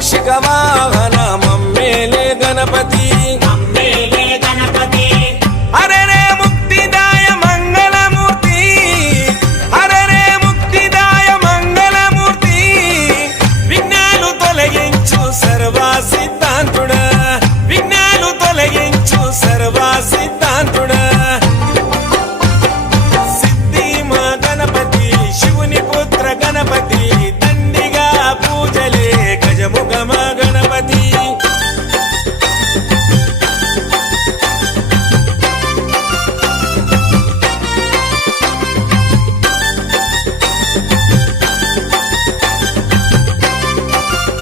మూషిక వాహన మమ్మేలే గణపతి హరే రే ముక్తిదాయ మంగళమూర్తి హరే రే ముక్తిదాయ మంగళమూర్తి విఘ్నాలు తొలగించు సర్వా సిద్ధాంతుడా విఘ్నాలు తొలగించు సర్వా సిద్ధాంతుడా సిద్ధి మా గణపతి శివుని పుత్ర గణపతి దండిగా పూజలే గజముఖమా